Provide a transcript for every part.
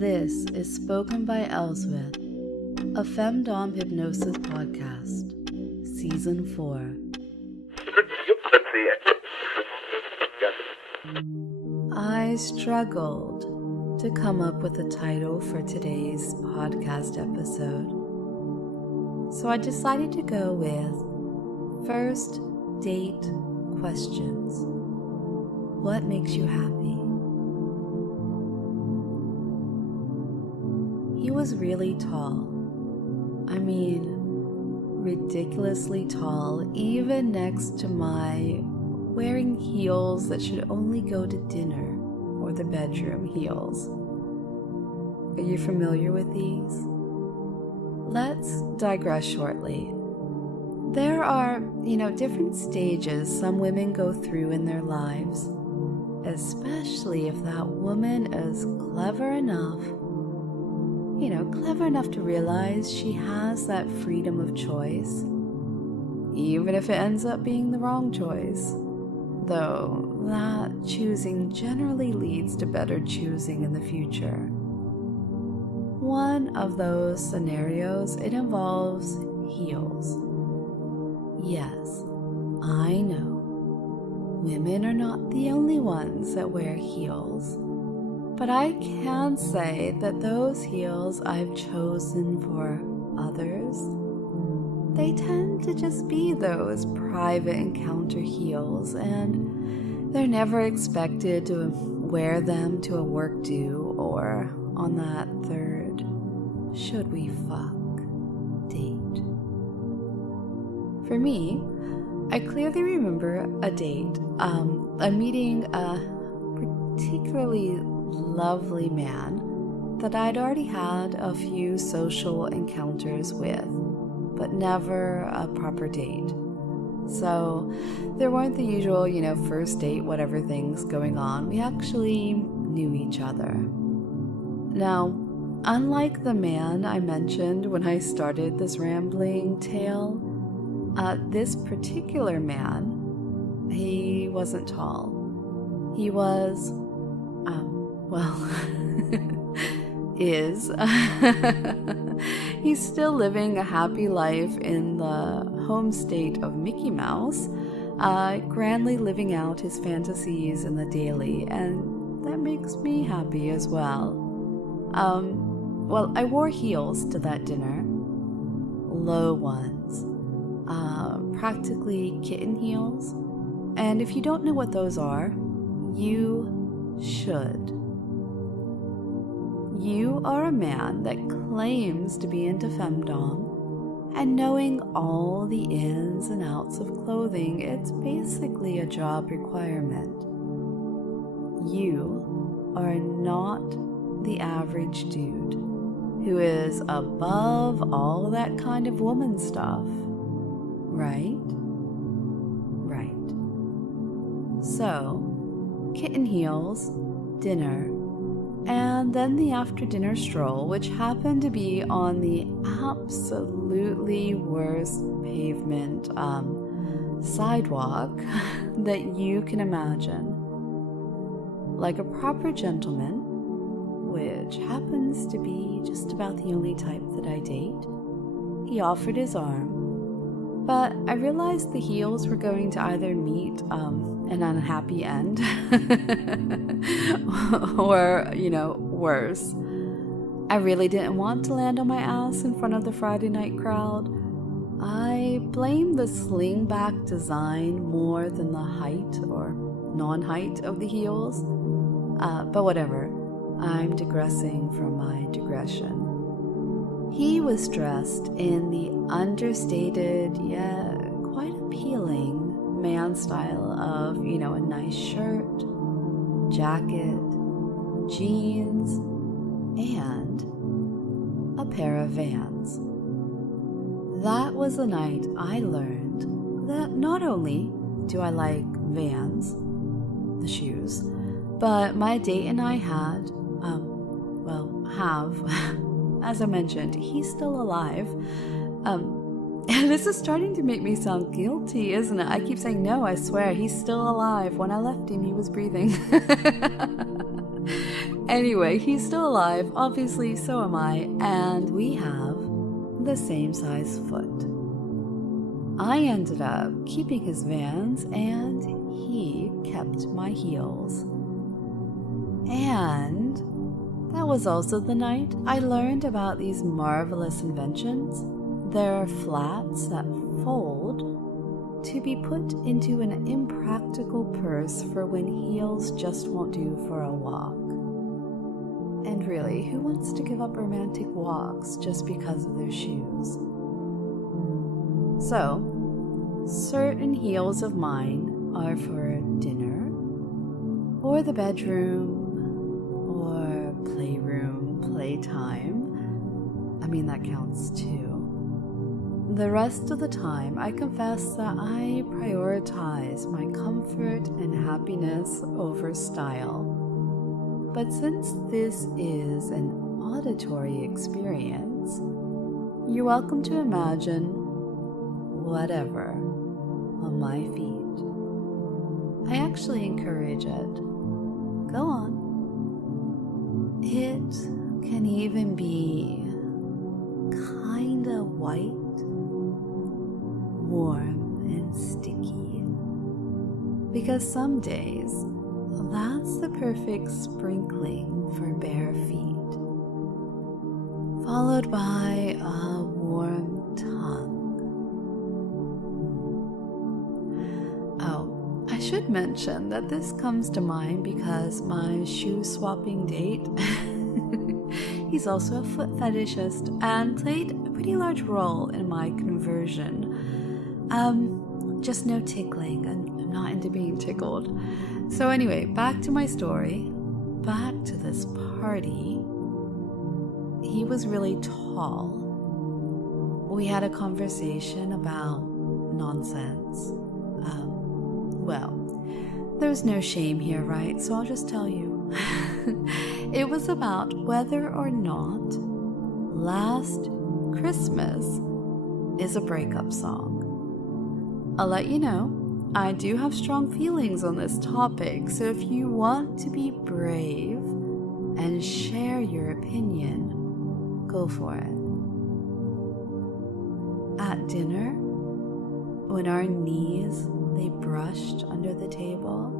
This is Spoken by Elswith, a Femdom Hypnosis podcast, Season 4. I struggled to come up with a title for today's podcast episode, so I decided to go with First Date Questions. What makes you happy? He was really tall. I mean, ridiculously tall, even next to my wearing heels that should only go to dinner or the bedroom heels. Are you familiar with these? Let's digress shortly. There are, different stages some women go through in their lives, especially if that woman is clever enough to realize she has that freedom of choice, even if it ends up being the wrong choice. Though that choosing generally leads to better choosing in the future. One of those scenarios, it involves heels. Yes, I know. Women are not the only ones that wear heels. But I can say that those heels I've chosen for others, they tend to just be those private encounter heels, and they're never expected to wear them to a work do or on that third should we fuck date. For me, I clearly remember a date. I'm meeting a particularly lovely man that I'd already had a few social encounters with, but never a proper date. So there weren't the usual, first date, whatever things going on. We actually knew each other. Now, unlike the man I mentioned when I started this rambling tale, this particular man, he wasn't tall. He was is. He's still living a happy life in the home state of Mickey Mouse, grandly living out his fantasies in the daily, and that makes me happy as well. I wore heels to that dinner. Low ones. Practically kitten heels. And if you don't know what those are, you should. You are a man that claims to be into femdom, and knowing all the ins and outs of clothing, it's basically a job requirement. You are not the average dude who is above all that kind of woman stuff, right? Right. So, kitten heels, dinner, and then the after-dinner stroll, which happened to be on the absolutely worst pavement sidewalk that you can imagine. Like a proper gentleman, which happens to be just about the only type that I date, he offered his arm, but I realized the heels were going to either meet an unhappy end or, worse. I really didn't want to land on my ass in front of the Friday night crowd. I blame the sling-back design more than the height or non-height of the heels. But whatever, I'm digressing from my digression. He was dressed in the understated yet quite appealing man style of, a nice shirt, jacket, jeans, and a pair of Vans. That was the night I learned that not only do I like Vans, the shoes, but my date and I have, as I mentioned, he's still alive, And this is starting to make me sound guilty, isn't it? I keep saying, no, I swear, he's still alive. When I left him, he was breathing. Anyway, he's still alive. Obviously, so am I. And we have the same size foot. I ended up keeping his Vans, and he kept my heels. And that was also the night I learned about these marvelous inventions. They're flats that fold to be put into an impractical purse for when heels just won't do for a walk. And really, who wants to give up romantic walks just because of their shoes? So, certain heels of mine are for dinner, or the bedroom, or playroom, playtime. I mean, that counts too. The rest of the time, I confess that I prioritize my comfort and happiness over style. But since this is an auditory experience, you're welcome to imagine whatever on my feet. I actually encourage it. Go on. It can even be kinda white, warm and sticky, because some days that's the perfect sprinkling for bare feet, followed by a warm tongue. Oh, I should mention that this comes to mind because my shoe swapping date he's also a foot fetishist and played a pretty large role in my conversion. Just no tickling. I'm not into being tickled. So anyway, back to my story. Back to this party. He was really tall. We had a conversation about nonsense. Well, there's no shame here, right? So I'll just tell you. It was about whether or not Last Christmas is a breakup song. I'll let you know, I do have strong feelings on this topic, so if you want to be brave and share your opinion, go for it. At dinner, when our knees, they brushed under the table,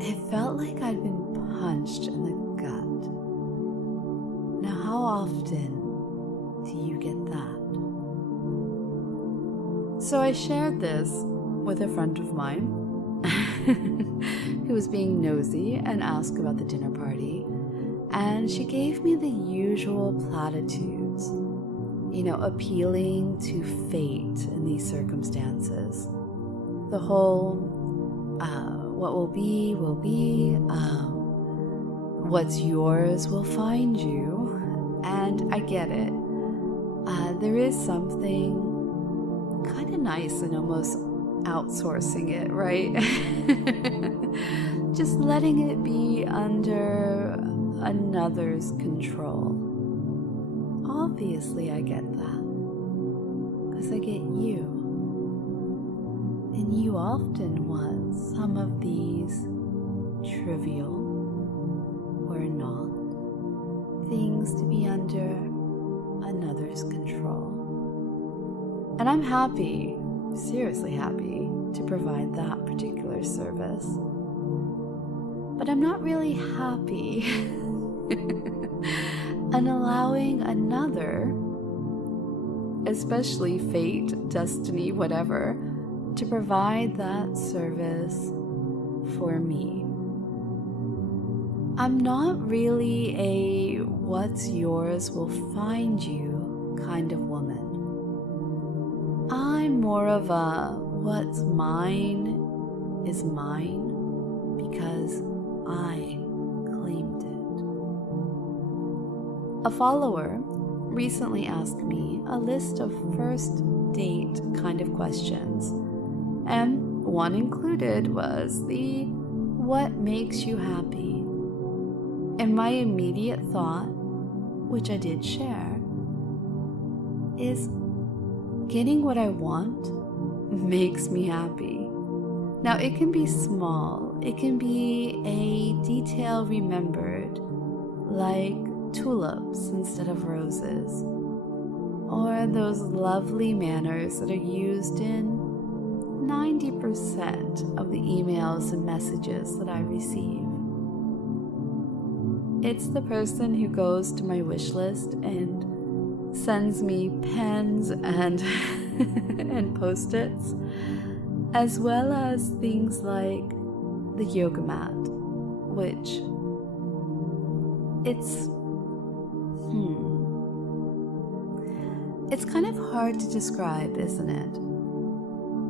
it felt like I'd been punched in the gut. Now, how often do you get that? So I shared this with a friend of mine who was being nosy and asked about the dinner party. And she gave me the usual platitudes, appealing to fate in these circumstances. The whole, what will be, what's yours will find you. And I get it. There is something kind of nice and almost outsourcing it, right? Just letting it be under another's control. Obviously, I get that, because I get you. And you often want some of these trivial or not things to be under another's control. And I'm happy, seriously happy, to provide that particular service. But I'm not really happy in allowing another, especially fate, destiny, whatever, to provide that service for me. I'm not really a what's yours will find you kind of woman. I'm more of a what's mine is mine because I claimed it. A follower recently asked me a list of first date kind of questions, and one included was the what makes you happy? And my immediate thought, which I did share, is getting what I want makes me happy. Now, it can be small. It can be a detail remembered, like tulips instead of roses, or those lovely manners that are used in 90% of the emails and messages that I receive. It's the person who goes to my wish list and sends me pens and and post-its, as well as things like the yoga mat, which it's kind of hard to describe, isn't it?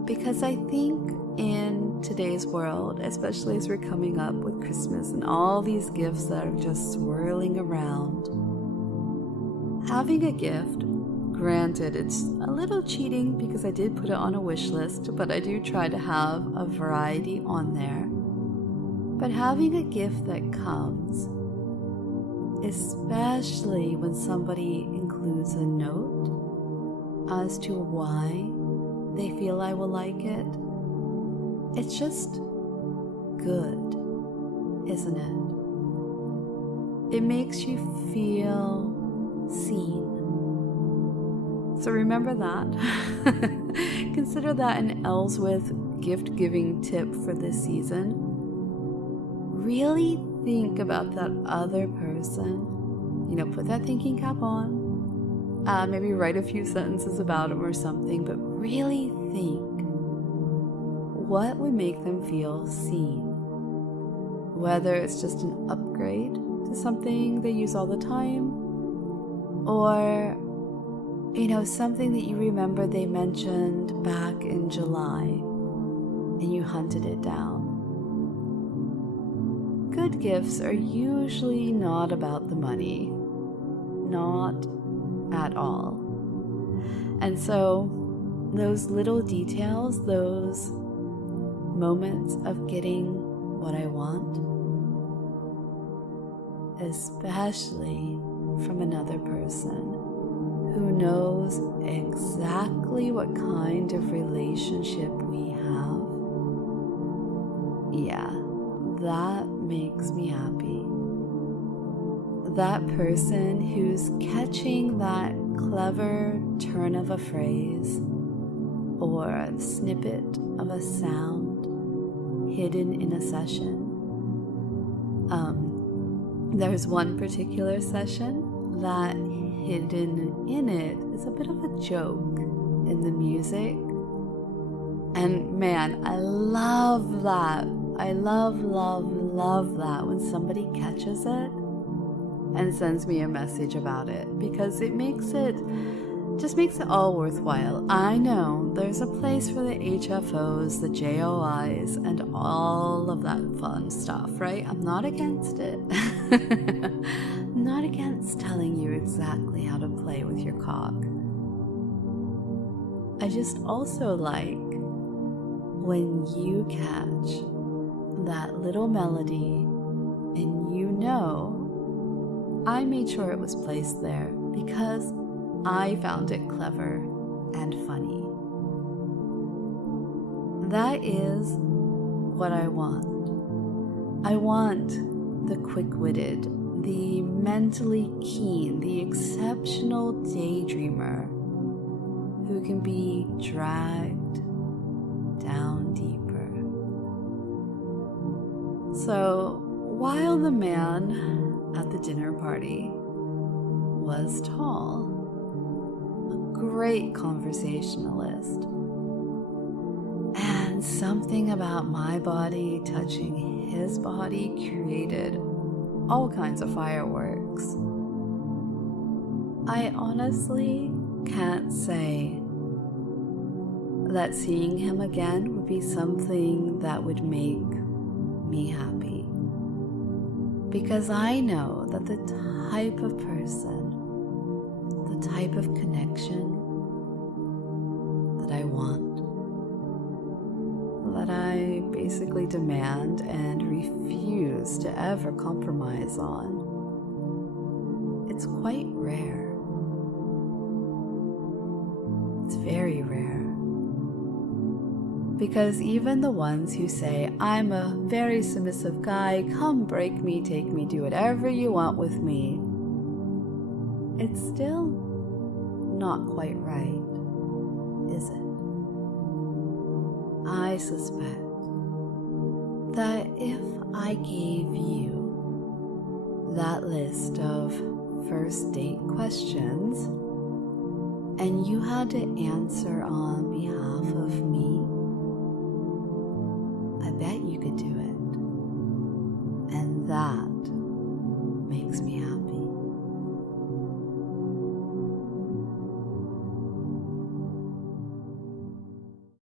Because I think in today's world, especially as we're coming up with Christmas and all these gifts that are just swirling around, having a gift, granted, it's a little cheating because I did put it on a wish list, but I do try to have a variety on there. But having a gift that comes, especially when somebody includes a note as to why they feel I will like it, it's just good, isn't it? It makes you feel seen. So remember that. Consider that an Ellsworth gift-giving tip for this season. Really think about that other person. Put that thinking cap on. Maybe write a few sentences about them or something, but really think what would make them feel seen. Whether it's just an upgrade to something they use all the time, or something that you remember they mentioned back in July and you hunted it down. Good gifts are usually not about the money. Not at all. And so those little details, those moments of getting what I want, especially from another person who knows exactly what kind of relationship we have, yeah, that makes me happy. That person who's catching that clever turn of a phrase or a snippet of a sound hidden in a session. There's one particular session that hidden in it is a bit of a joke in the music. And man, I love that. I love that when somebody catches it and sends me a message about it, because it just makes it all worthwhile. I know there's a place for the HFOs, the JOIs, and all of that fun stuff, right? I'm not against it. I'm not against telling you exactly how to play with your cock. I just also like when you catch that little melody and I made sure it was placed there because I found it clever and funny. That is what I want. I want the quick-witted, the mentally keen, the exceptional daydreamer who can be dragged down deeper. So while the man at the dinner party was tall, a great conversationalist, and something about my body touching his body created all kinds of fireworks, I honestly can't say that seeing him again would be something that would make me happy. Because I know that the type of person, the type of connection that I want, that I basically demand and refuse to ever compromise on, it's quite rare. It's very rare. Because even the ones who say, I'm a very submissive guy, come break me, take me, do whatever you want with me, it's still not quite right, is it? I suspect that if I gave you that list of first date questions and you had to answer on behalf of me, I bet you could do it. And that